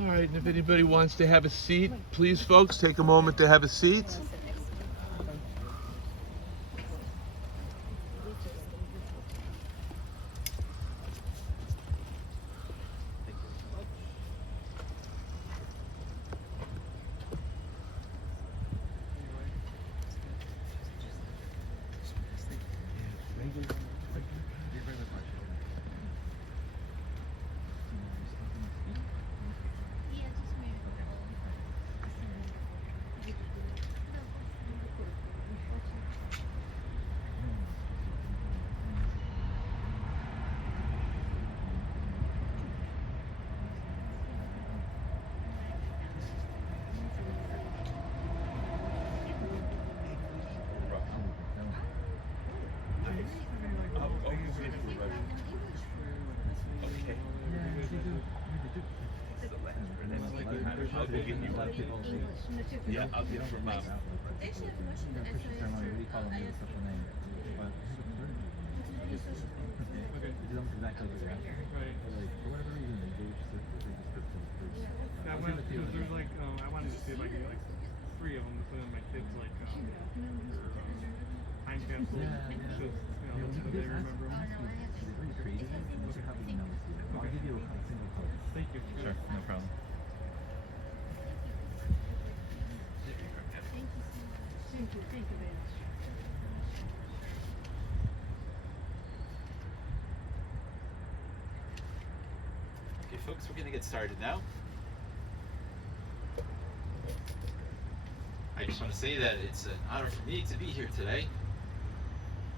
All right, and if anybody wants to have a seat, please, folks, take a moment to have a seat. Yeah, I'll be from mom. I went because there's like I wanted to see like three of them, so then my kids like time capsule. Just so they remember them. Thank you. Sure, no problem. Thank you very much. Okay, folks, we're going to get started now. I just want to say that it's an honor for me to be here today.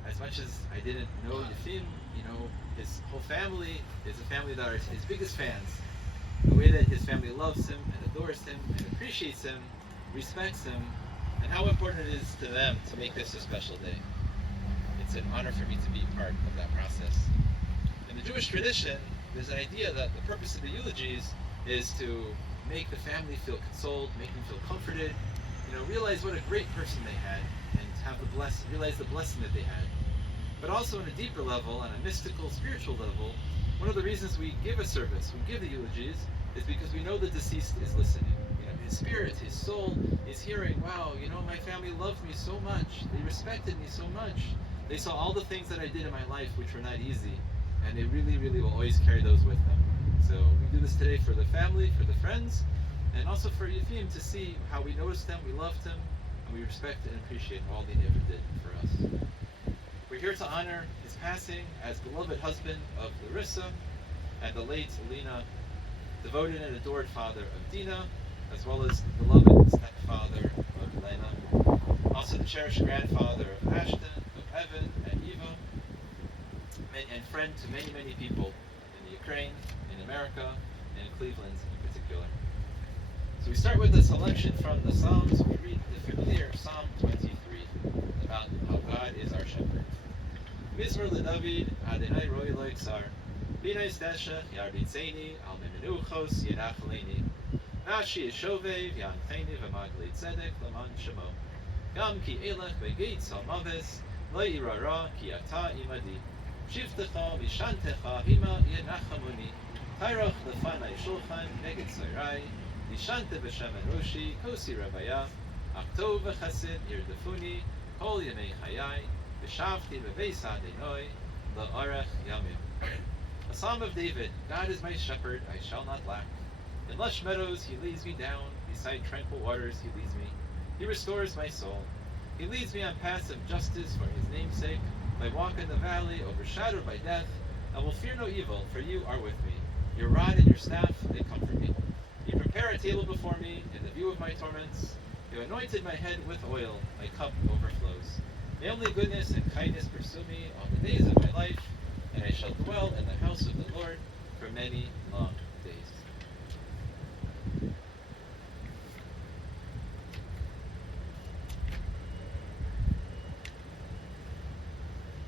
As much as I didn't know Efim, his whole family is a family that are his biggest fans. The way that his family loves him and adores him and appreciates him, respects him, and how important it is to them to make this a special day. It's an honor for me to be part of that process. In the Jewish tradition, there's an idea that the purpose of the eulogies is to make the family feel consoled, make them feel comforted, realize what a great person they had, and have realize the blessing that they had. But also on a deeper level, on a mystical, spiritual level, one of the reasons we give a service, we give the eulogies, is because we know the deceased is listening. His spirit, his soul is hearing, wow, my family loved me so much. They respected me so much. They saw all the things that I did in my life, which were not easy. And they really, really will always carry those with them. So we do this today for the family, for the friends, and also for Efim to see how we noticed them, we loved him, and we respect and appreciate all they ever did for us. We're here to honor his passing as beloved husband of Larissa and the late Alina, devoted and adored father of Dina, as well as the beloved stepfather of Elena, also the cherished grandfather of Ashton, of Evan and Eva, and friend to many, many people in the Ukraine, in America, and in Cleveland in particular. So we start with a selection from the Psalms. We read the familiar Psalm 23 about how God is our shepherd. Mizmor LeDavid, Adonai roi lo iksar, B'nai stesha yarbitzeni, al memenuchos yirachaleni, Nashi Yeshovev Yancheni v'Magli Tzedek Laman Shemo. Gam ki elech v'geitz ha'maves lo yirara ki ata imadi. Shivtecha v'shantecha hima yenachamuni. Tairach lefanai shulchan neged tzairai. V'shante v'shem roshi kosi rabaya. Aktov v'chasid yirdefuni kol yemei chayai. V'shavti v'beis ha'denoi la'arech yamim. A Psalm of David. God is my shepherd, I shall not lack. In lush meadows he leads me down, beside tranquil waters he leads me. He restores my soul. He leads me on paths of justice for his name's sake. If I walk in the valley, overshadowed by death, I will fear no evil, for you are with me. Your rod and your staff, they comfort me. You prepare a table before me in the view of my torments. You anointed my head with oil, my cup overflows. May only goodness and kindness pursue me all the days of my life, and I shall dwell in the house of the Lord for many long days.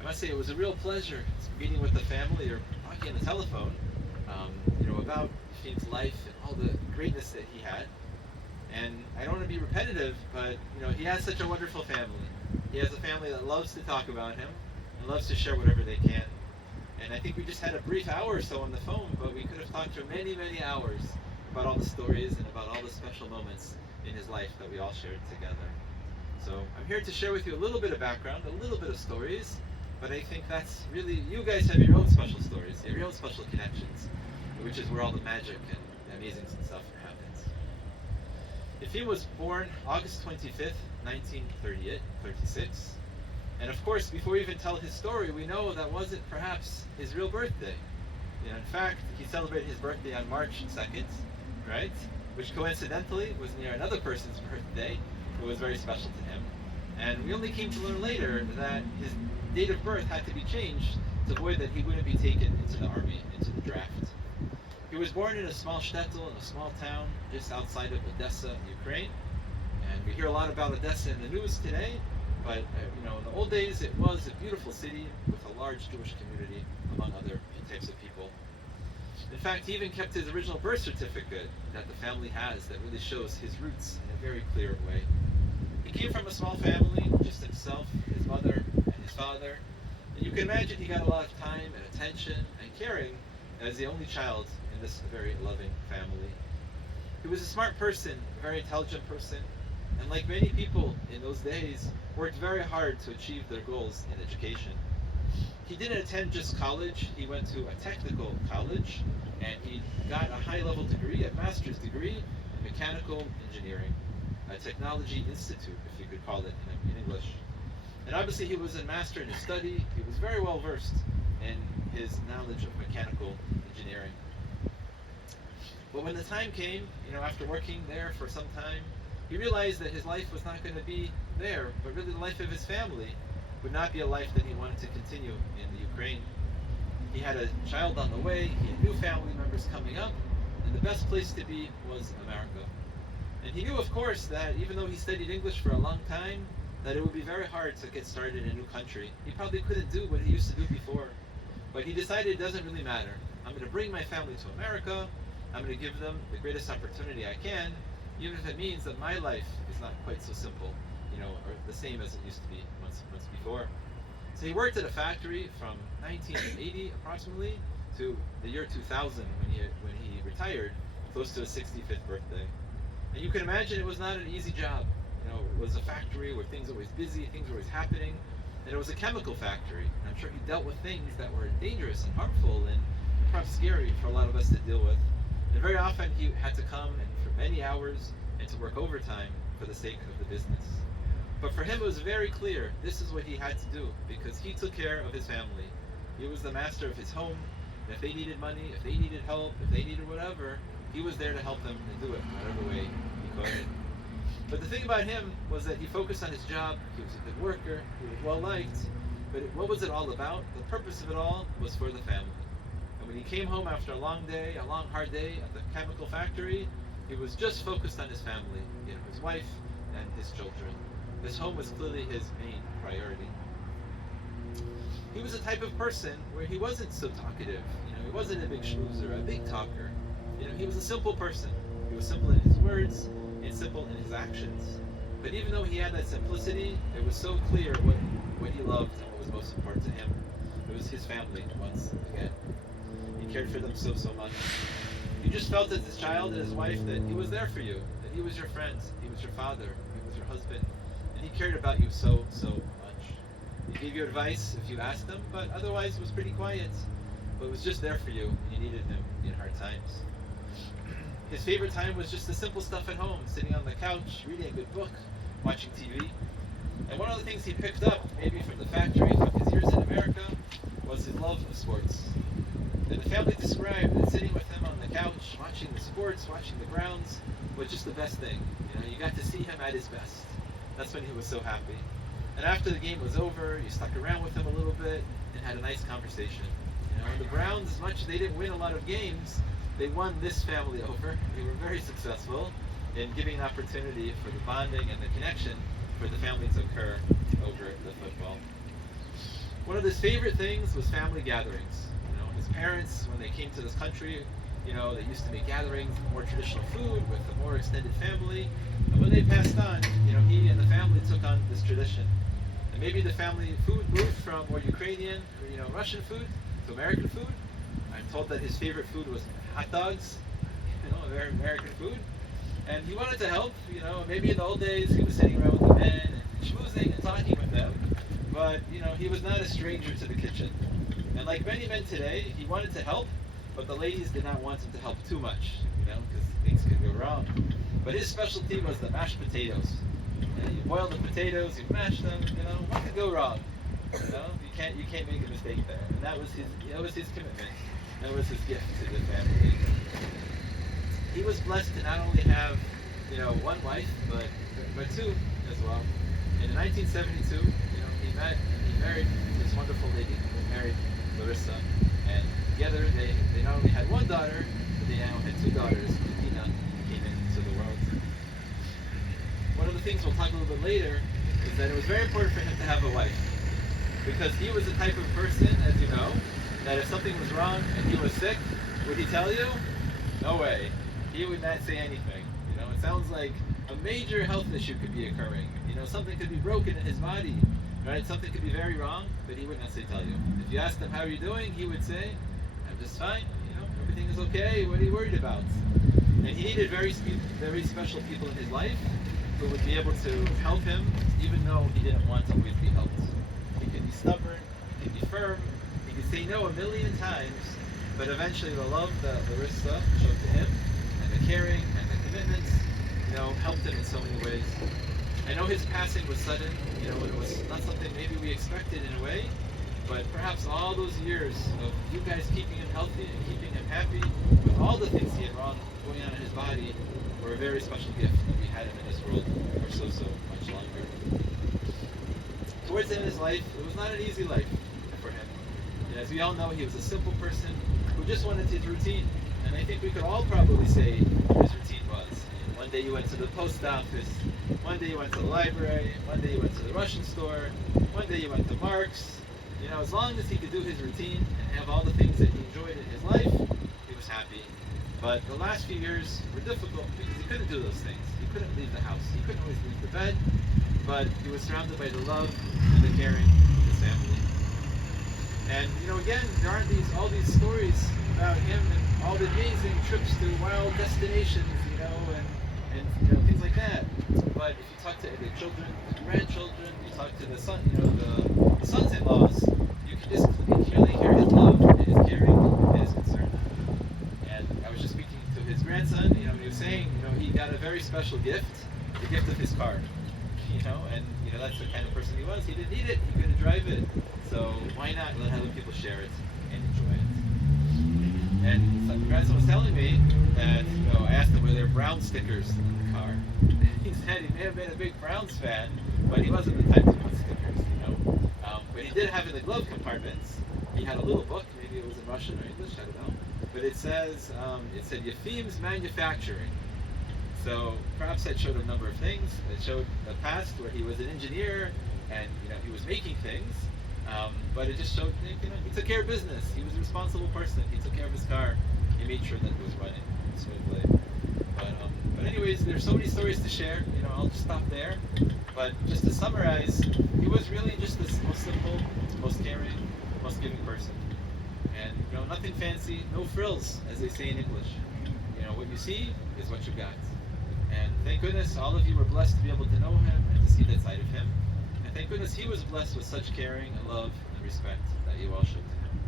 I must say it was a real pleasure meeting with the family or talking on the telephone, about Efim's life and all the greatness that he had. And I don't want to be repetitive, but he has such a wonderful family. He has a family that loves to talk about him and loves to share whatever they can. And I think we just had a brief hour or so on the phone, but we could have talked for many, many hours about all the stories and about all the special moments in his life that we all shared together. So I'm here to share with you a little bit of background, a little bit of stories, but I think that's really, you guys have your own special stories, your own special connections, which is where all the magic and the amazing stuff happens. Efim was born August 25th, 1936. And of course, before we even tell his story, we know that wasn't perhaps his real birthday. You know, in fact, he celebrated his birthday on March 2nd, right? Which coincidentally was near another person's birthday who was very special to him. And we only came to learn later that his date of birth had to be changed to avoid that he wouldn't be taken into the army, into the draft. He was born in a small shtetl, in a small town just outside of Odessa, Ukraine. And we hear a lot about Odessa in the news today, but you know, in the old days it was a beautiful city with a large Jewish community among other types of people. In fact, he even kept his original birth certificate that the family has that really shows his roots in a very clear way. He came from a small family, just himself, his mother, and his father. And you can imagine he got a lot of time and attention and caring as the only child in this very loving family. He was a smart person, a very intelligent person, and like many people in those days, worked very hard to achieve their goals in education. He didn't attend just college, he went to a technical college, and he got a high-level degree, a master's degree in mechanical engineering, a technology institute, if you could call it in English. And obviously he was a master in his study, he was very well versed in his knowledge of mechanical engineering. But when the time came, you know, after working there for some time, he realized that his life was not going to be there, but really the life of his family would not be a life that he wanted to continue in the Ukraine. He had a child on the way, he had new family members coming up, and the best place to be was America. And he knew, of course, that even though he studied English for a long time, that it would be very hard to get started in a new country. He probably couldn't do what he used to do before. But he decided it doesn't really matter. I'm going to bring my family to America, I'm going to give them the greatest opportunity I can, even if it means that my life is not quite so simple, you know, or the same as it used to be once before. So he worked at a factory from 1980 approximately to the year 2000 when he retired, close to his 65th birthday. And you can imagine it was not an easy job. You know, it was a factory where things were always busy, things were always happening, and it was a chemical factory. And I'm sure he dealt with things that were dangerous and harmful and perhaps scary for a lot of us to deal with. And very often he had to come and for many hours and to work overtime for the sake of the business. But for him it was very clear this is what he had to do because he took care of his family. He was the master of his home, and if they needed money, if they needed help, if they needed whatever, he was there to help them and do it whatever way he could. But the thing about him was that he focused on his job, he was a good worker, he was well liked, but what was it all about? The purpose of it all was for the family. And when he came home after a long day, a long hard day at the chemical factory, he was just focused on his family, you know, his wife and his children. His home was clearly his main priority. He was a type of person where he wasn't so talkative, you know, he wasn't a big schmoozer, a big talker. You know, he was a simple person. He was simple in his words and simple in his actions. But even though he had that simplicity, it was so clear what he loved and what was most important to him. It was his family, once again. He cared for them so much. You just felt as his child and his wife that he was there for you, that he was your friend, he was your father, he was your husband, and he cared about you so much. He gave you advice if you asked him, but otherwise it was pretty quiet. But it was just there for you, and you needed him in hard times. His favorite time was just the simple stuff at home, sitting on the couch, reading a good book, watching TV. And one of the things he picked up, maybe from the factory, from his years in America, was his love of sports. And the family described that sitting with him on the couch, watching the sports, watching the grounds, was just the best thing. You know, you got to see him at his best. That's when he was so happy. And after the game was over, you stuck around with him a little bit and had a nice conversation. You know, and the Browns, as much as they didn't win a lot of games, they won this family over. They were very successful in giving an opportunity for the bonding and the connection for the family to occur over the football. One of his favorite things was family gatherings. You know, his parents, when they came to this country, you know, they used to make gatherings with more traditional food, with a more extended family. And when they passed on, you know, he and the family took on this tradition. And maybe the family food moved from more Ukrainian or, you know, Russian food to American food. I'm told that his favorite food was hot dogs. very American food. And he wanted to help, maybe in the old days he was sitting around with the men and schmoozing and talking with them, but, he was not a stranger to the kitchen. And like many men today, he wanted to help, but the ladies did not want him to help too much, because things could go wrong. But his specialty was the mashed potatoes. You boil the potatoes, you mash them, what could go wrong? You can't make a mistake there. And that was his commitment. That was his gift to the family. He was blessed to not only have, one wife, but two as well. In 1972, he met and he married this wonderful lady. He married Larissa, and together they not only had one daughter, but they now had two daughters. Tina came into the world. One of the things we'll talk a little bit later is that it was very important for him to have a wife, because he was the type of person, as you know, that if something was wrong and he was sick, would he tell you? No way. He would not say anything. It sounds like a major health issue could be occurring. Something could be broken in his body, right? Something could be very wrong, but he would not tell you. If you asked him, how are you doing? He would say, I'm just fine. Everything is okay. What are you worried about? And he needed very special people in his life who would be able to help him, even though he didn't want to always be helped. He could be stubborn, he could be firm, he could say no a million times, but eventually the love that Larissa showed to him, and the caring and the commitments, helped him in so many ways. I know his passing was sudden, it was not something maybe we expected in a way, but perhaps all those years of you guys keeping him healthy and keeping him happy with all the things he had wrong going on in his body were a very special gift that we had him in this world for so much longer. Towards the end of his life, it was not an easy life for him. As we all know, he was a simple person who just wanted his routine, and I think we could all probably say his routine was. One day you went to the post office, one day you went to the library, one day you went to the Russian store, one day you went to Mark's. As long as he could do his routine and have all the things that he enjoyed in his life, he was happy. But the last few years were difficult because he couldn't do those things. He couldn't leave the house. He couldn't always leave the bed, but he was surrounded by the love and the caring of his family. And again, there aren't all these stories about him and all the amazing trips to wild destinations, and things like that. But if you talk to the children, the grandchildren, you talk to the son, the sons-in-laws, you can just clearly hear his love and his caring and his concern. And I was just speaking to his grandson, he was saying, he got a very special gift, the gift of his car. And that's the kind of person he was. He didn't need it, he couldn't drive it. So why not let other people share it and enjoy it? And my grandson was telling me that, I asked him, were there brown stickers in the car? He said he may have been a big Browns fan, but he wasn't the type to put stickers, But he did have in the glove compartments, he had a little book, maybe it was in Russian or English, I don't know. But it said Efim's Manufacturing. So perhaps that showed a number of things. It showed the past where he was an engineer and he was making things, but it just showed he took care of business. He was a responsible person. He took care of his car. He made sure that it was running smoothly. But anyways, there's so many stories to share. I'll just stop there. But just to summarize, he was really just the most simple, most caring, most giving person. And nothing fancy, no frills, as they say in English. What you see is what you got. And thank goodness all of you were blessed to be able to know him and to see that side of him. And thank goodness he was blessed with such caring and love and respect that you all showed to him.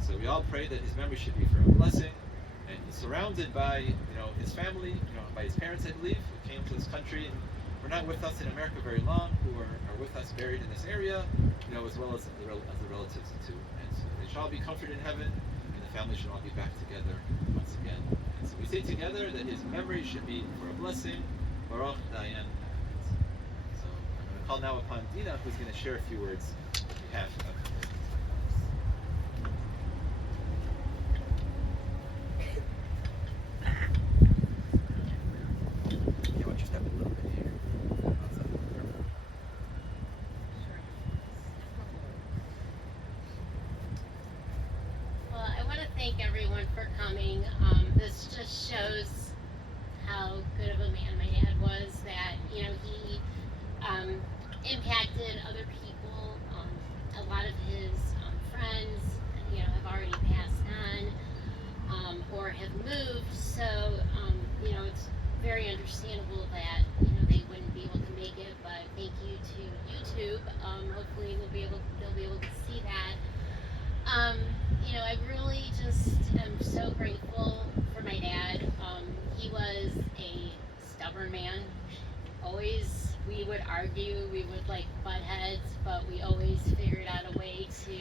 So we all pray that his memory should be for a blessing, and he's surrounded by his family, by his parents, I believe, who came to this country and were not with us in America very long, who are with us buried in this area, as well as the relatives too. And so they shall all be comforted in heaven, and the family should all be back together once again. And so we say together that his memory should be for a blessing. Baruch Dayan. So I'm going to call now upon Dina, who's going to share a few words on behalf of everyone for coming. This just shows how good of a man my dad was, that he impacted other people. A lot of his friends have already passed on or have moved, so it's very understandable that, they wouldn't be able to make it, but thank you to YouTube. Hopefully they'll be able to see that. I really just am so grateful for my dad. He was a stubborn man. Always, we would argue, we would like butt heads, but we always figured out a way to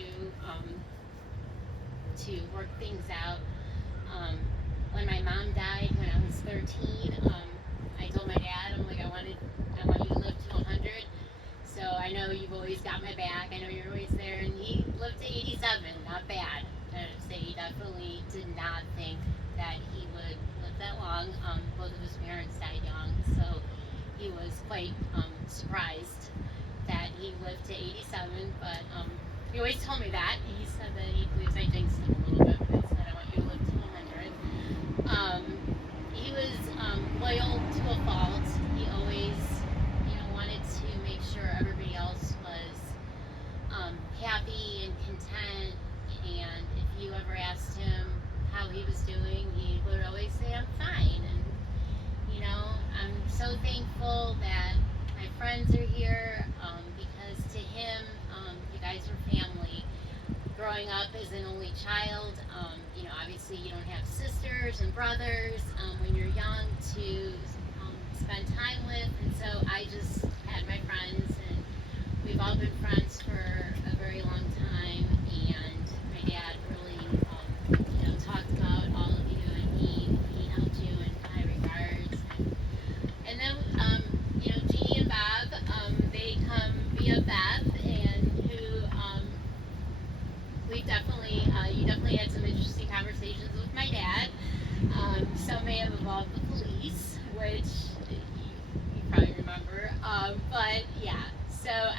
work things out. When my mom died when I was 13, I told my dad, I'm like, I want you to live to 100. So I know you've always got my back. I know you're always there. And he lived to 87, not bad. I would say he definitely did not think that he would live that long. Both of his parents died young, so he was quite surprised that he lived to 87. But he always told me that. He said that he believes I jinxed him a little bit, but he said I want you to live to 100. He was loyal to a fault. He always, wanted to make sure everybody else was happy and content. And if you ever asked him how he was doing, he would always say, I'm fine. And, I'm so thankful that my friends are here because to him, you guys are family. Growing up as an only child, obviously you don't have sisters and brothers when you're young to spend time with, and so I just had my friends, and we've all been friends for a very long time, and my dad really, talked about all of you, and he held you in high regards, and then, Jeannie and Bob, they come via Beth, and who, you definitely had some interesting conversations with my dad. Some may have involved the police, which you probably remember. But yeah, so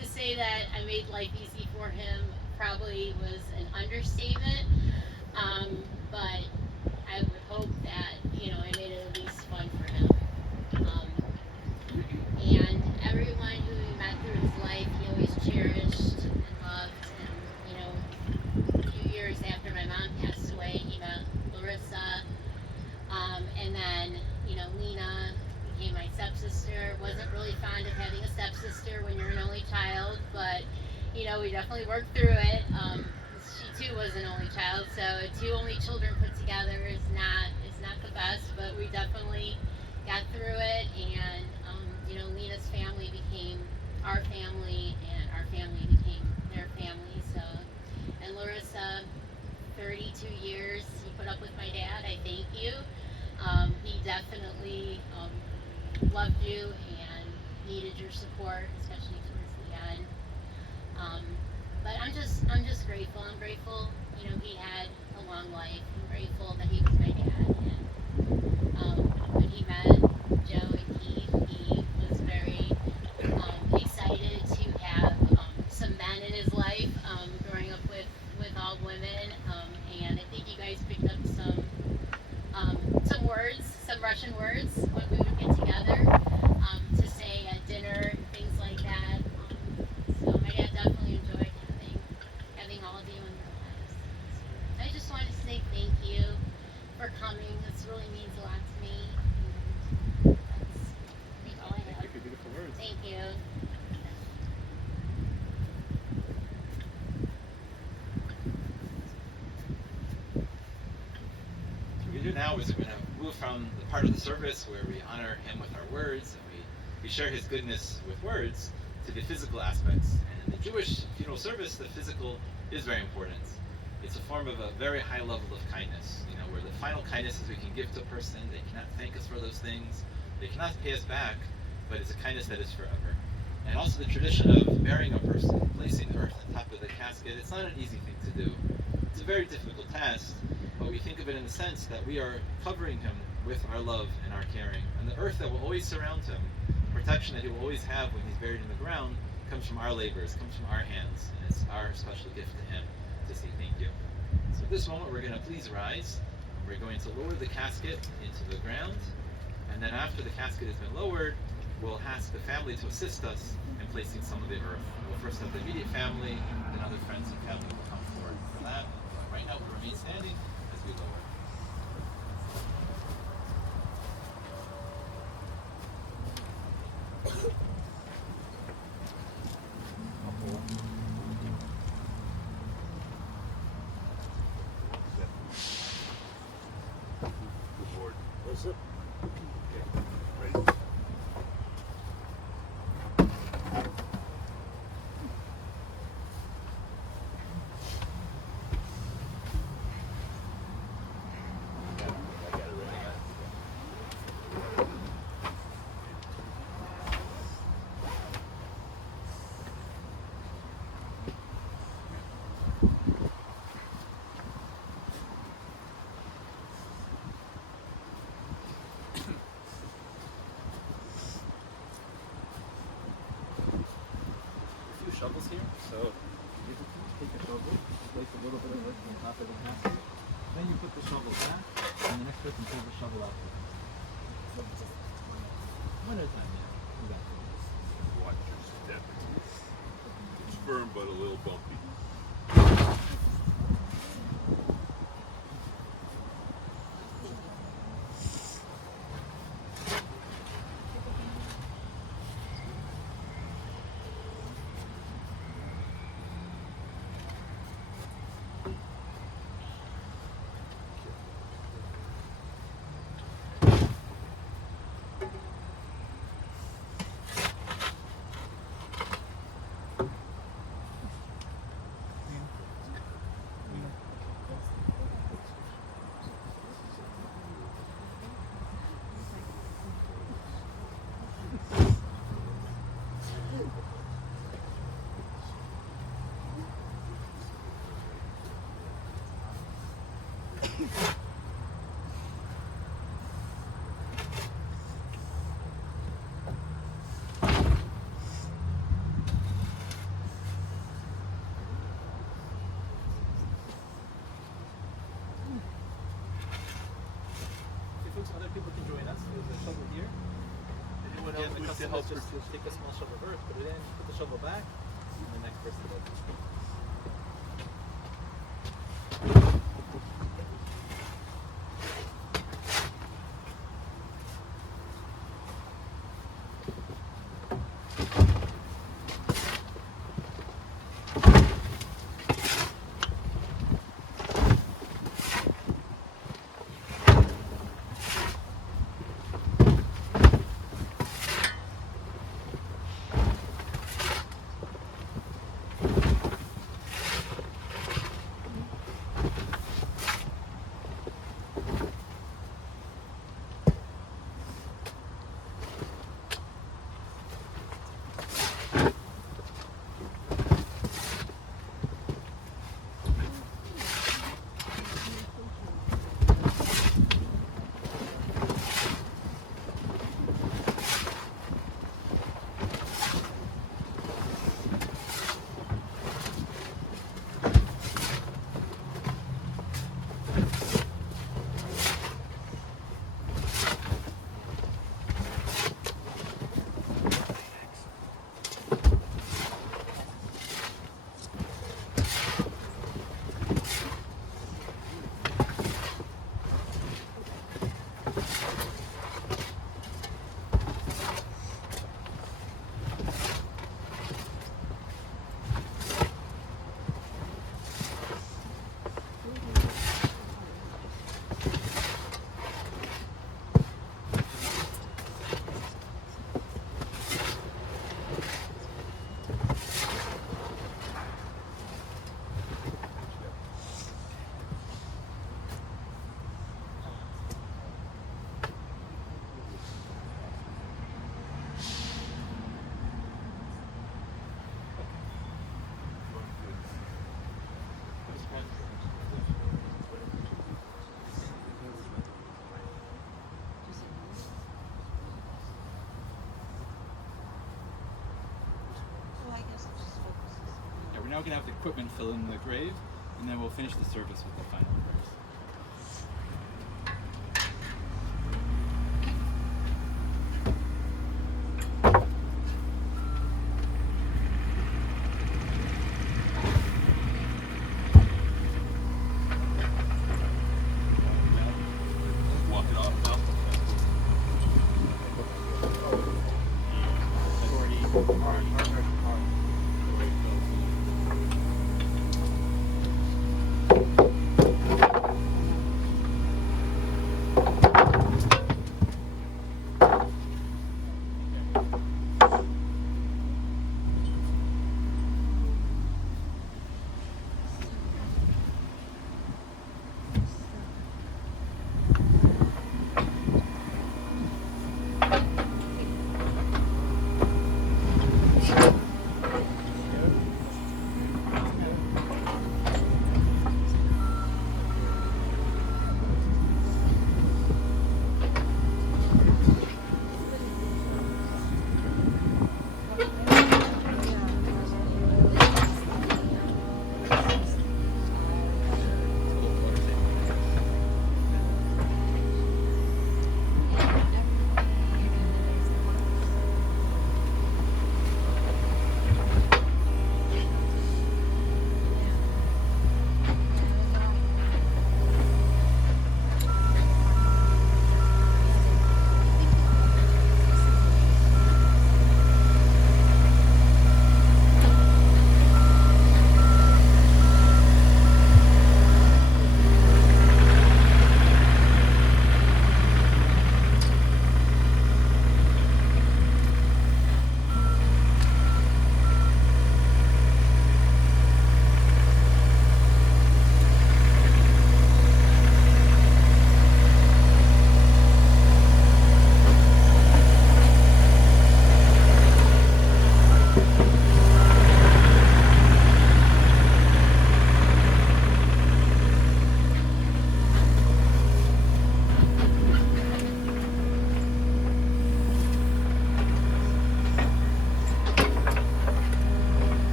to say that I made life easy for him probably was an understatement. But I would hope that, I made it at least fun for him. And everyone who he met through his life, he always cherished and loved. And, a few years after my mom passed away, he met Larissa. And then, Lena became my stepsister. Wasn't really fond of having a stepsister when you're an only child, but, we definitely worked through it. She too was an only child, so two only children put together is not the best, but we definitely got through it, and, Lena's family became our family, and our family became their family, so, and Larissa, 32 years, he put up with my dad, I thank you. He definitely loved you and needed your support, especially towards the end. But I'm just grateful. I'm grateful, he had a long life. I'm grateful that he was my dad. And when he met Joe and Keith, he was very excited to have some men in his life. Growing up with all women, and I think you guys picked up some words, some Russian words when we would get together to say at dinner, things like that. So my dad definitely enjoyed having all of you in their lives. I just wanted to say thank you for coming. This really means a lot to me. And that's all I have. Thank you for beautiful words. Thank you. What we do now is we're going to move from the part of the service where we honor him with our words and we share his goodness with words to the physical aspects. And in the Jewish funeral service, the physical is very important. It's a form of a very high level of kindness, where the final kindness is we can give to a person. They cannot thank us for those things. They cannot pay us back, but it's a kindness that is forever. And also the tradition of burying a person, placing the earth on top of the casket, it's not an easy thing to do. It's a very difficult task, but we think of it in the sense that we are covering him with our love and our caring. And the earth that will always surround him, protection that he will always have when he's buried in the ground, comes from our labors, comes from our hands, and it's our special gift to him to say thank you. So at this moment, we're going to please rise. We're going to lower the casket into the ground, and then after the casket has been lowered, we'll ask the family to assist us in placing some of the earth. We'll first have the immediate family, then other friends and family will come forward for that. Right now, we'll remain standing as we lower. Board. What's up? Ready? A few shovels here, so you take a shovel, place a little bit of it on top of the half. Then you put the shovel back, and the next person pulls the shovel out. One at a time, yeah. Exactly. Watch your step. It's firm but a little bumpy. If folks, other people can join us. There's a shovel here. Anyone Again, else the wish to customer help? just take a small shovel first, put it in, put the shovel back, and the next person does it. We're now going to have the equipment fill in the grave, and then we'll finish the service with the final prayers. Walk it off now. Already.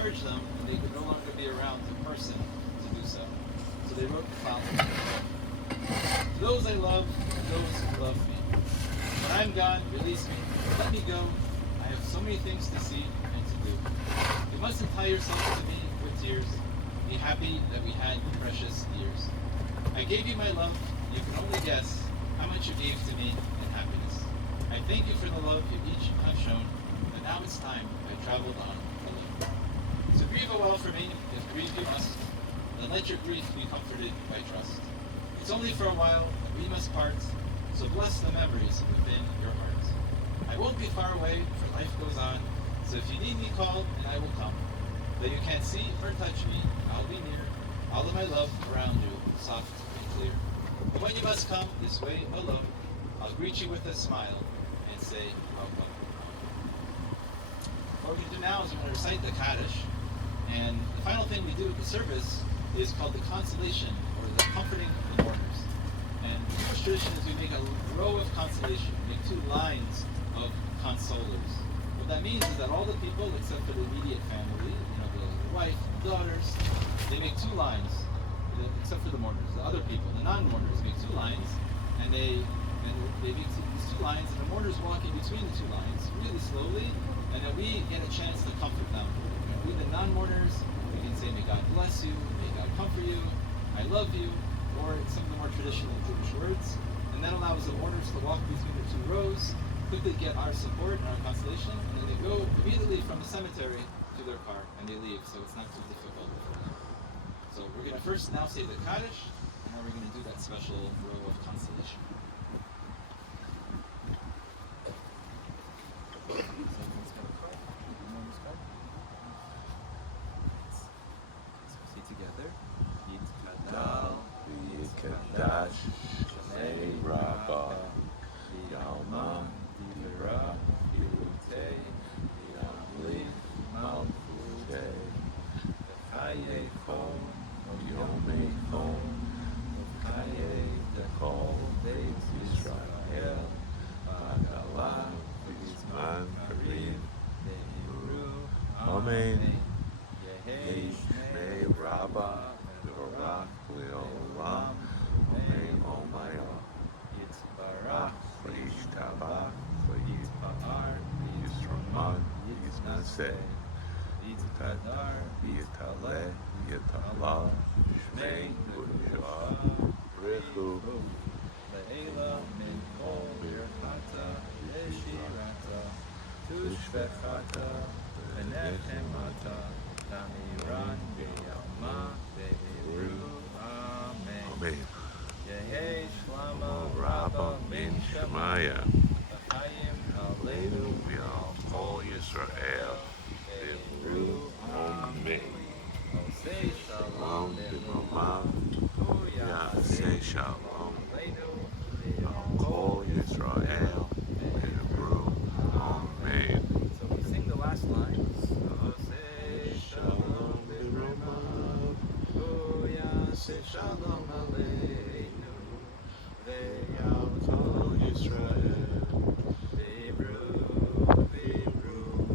encourage them when they could no longer be around in person to do so. So they wrote the following: "To those I love, and those who love me. When I'm gone, release me. Let me go. I have so many things to see and to do. You mustn't tie yourself to me with tears. Be happy that we had precious years. I gave you my love. You can only guess how much you gave to me in happiness. I thank you for the love you each have shown, but now it's time I traveled on alone. So grieve a while for me, if grieve you must. Let and let your grief be comforted by trust. It's only for a while, we must part, so bless the memories within your heart. I won't be far away, for life goes on, so if you need me, call, and I will come. Though you can't see or touch me, I'll be near, all of my love around you, soft and clear. And when you must come this way alone, I'll greet you with a smile and say, how come? What we're going to do now is we're going to recite the Kaddish, and the final thing we do at the service is called the consolation, or the comforting of the mourners. And the Jewish tradition is we make a row of consolation, we make 2 lines of consolers. What that means is that all the people, except for the immediate family, the wife, the daughters, they make 2 lines, except for the mourners. The other people, the non-mourners, make 2 lines, and they make these 2 lines, and the mourners walk in between the 2 lines really slowly, and then we get a chance to comfort them. We, the non-mourners, we can say, may God bless you, may God comfort you, I love you, or some of the more traditional Jewish words. And that allows the mourners to walk between the 2 rows, quickly get our support and our consolation, and then they go immediately from the cemetery to their car, and they leave, so it's not too difficult for them. So we're going to first now say the Kaddish, and then we're going to do that special row of consolation. Together. Yitkadal, Yikadash, Shnei Rabbah, Yalma, Dira, Yute, Yamli, Malchute, Chaye Kom, Yomei Kom, Chaye Dekol, Beit Yisrael, Bagala, Bizman Karim, Amen. Yehi Shnei Rabbah, Dorach Leolam, Amen Omayo, Yitzbarach, Vayishtabach, Vayitpa'ar, Yisraman, Yisnaseh, Yitkadar, Yitaleh, Yitala, Shmei, Ushua, Rechu, Le'ela, Min Kol, Birchata, Yeshirata, Tushvechata, Benechemata, Tamiran, B'yalma, Be'eru, Amen. Amen. Yehei Shlama, Rabbah min Shemaya, L'chaim, Aleinu, V'al Kol Yisrael, V'ru, Amen. Osei Shalom, Shalom B'mamav, Yaseh Shalom, Aleinu, V'al Kol Yisrael, V'ru, Amen. So we sing the last line. Osei Shalom, B'mamav, Yaseh Shalom, Aleinu, V'al Kol Yisrael, V'ru,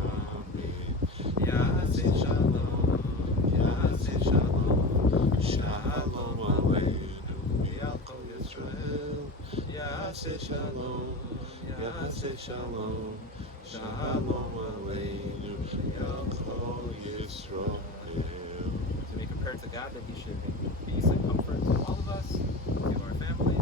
Amen. Yaseh Shalom, Yaseh Shalom, Shalom Aleinu, V'al Kol Yisrael, Yaseh Shalom, Yaseh Shalom, Shalom Aleinu, V'al Kol Yisrael. So we compare to God that He should make peace and comfort to all of us, to our family,